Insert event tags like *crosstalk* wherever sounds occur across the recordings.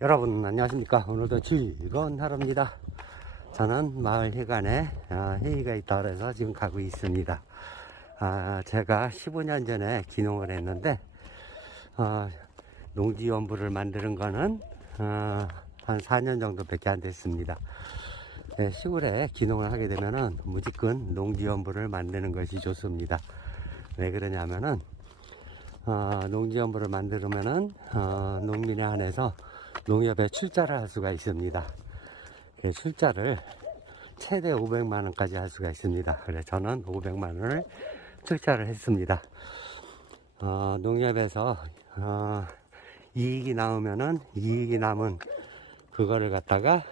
여러분 안녕하십니까? 오늘도 즐거운 하루입니다. 저는 마을 회관에 아, 회의가 있다 그래서 지금 가고 있습니다. 아, 제가 15년 전에 기농을 했는데 어, 농지연부를 만드는 거는 어, 한 4년 정도밖에 안 됐습니다. 네, 시골에 기농을 하게 되면은 무조건 농지연부를 만드는 것이 좋습니다. 왜 그러냐면은 어, 농지연부를 만들면은 어, 농민에 한해서 농협에 출자를 할 수가 있습니다. 그 출자를 최대 500만 원까지 할 수가 있습니다. 그래서 저는 500만 원을 출자를 했습니다. 어, 농협에서 어, 이익이 나오면은 이익이 남은 그거를 갖다가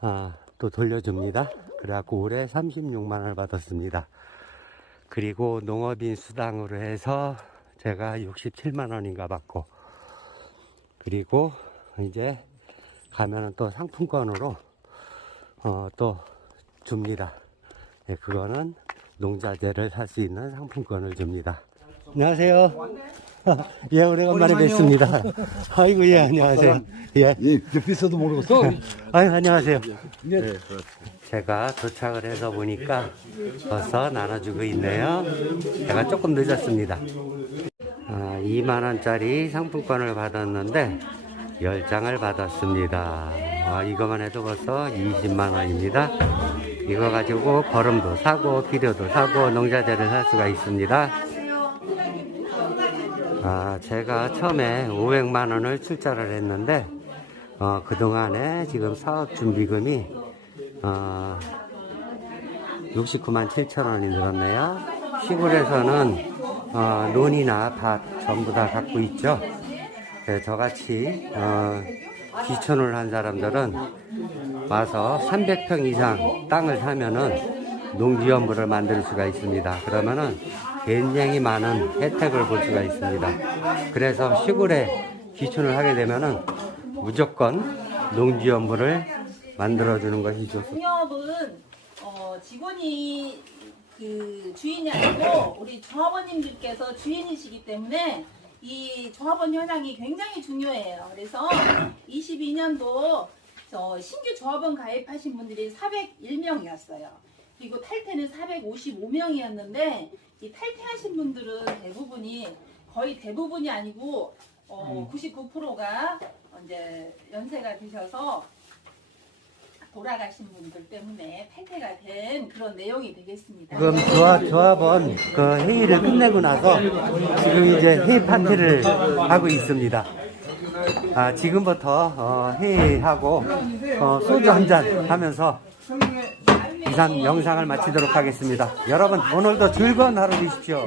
아, 또 돌려줍니다. 그래갖고 올해 36만 원을 받았습니다. 그리고 농업인 수당으로 해서 제가 67만 원인가 받고 그리고 이제 가면은 또 상품권으로 어, 또 줍니다. 예, 그거는 농자재를 살 수 있는 상품권을 줍니다. 안녕하세요. *laughs* 예, 오래간만에. 뵙습니다. *laughs* 아이고, 예, 안녕하세요. 예. 예, 옆에서도 모르겠어. 아유, 안녕하세요. 네. 제가 도착을 해서 보니까 벌써 나눠주고 있네요. 제가 조금 늦었습니다. 아, 2만원짜리 상품권을 받았는데 10장을 받았습니다. 아, 이거만 해도 벌써 20만원입니다. 이거 가지고 거름도 사고 비료도 사고 농자재를 살 수가 있습니다. 아, 제가 처음에 500만원을 출자를 했는데 어, 그동안에 지금 사업 준비금이 어, 69만 7천 원이 늘었네요. 시골에서는 어, 논이나 밭 전부 다 갖고 있죠. 네, 저같이 어, 귀촌을 한 사람들은 와서 300평 이상 땅을 사면은 농지연부를 만들 수가 있습니다. 그러면은 굉장히 많은 혜택을 볼 수가 있습니다. 그래서 시골에 귀촌을 하게 되면은 무조건 농지연부를 만들어주는 것이 좋습니다. 농협은 어, 직원이 그 주인이 아니고 우리 조합원님들께서 주인이시기 때문에 이 조합원 현황이 굉장히 중요해요. 그래서 22년도 신규 조합원 가입하신 분들이 401명이었어요. 그리고 탈퇴는 455명이었는데 이 탈퇴하신 분들은 대부분이 거의 대부분이 아니고 어, 99%가 이제 연세가 드셔서 돌아가신 분들 때문에 탈퇴가 된 그런 내용이 되겠습니다. 지금 조합, 조합원 그 회의를 끝내고 나서 지금 이제 회의 파티를 하고 있습니다. 아, 지금부터 어, 회의하고 어, 소주 한 잔 하면서 이상 영상을 마치도록 하겠습니다. 여러분 오늘도 즐거운 하루 되십시오.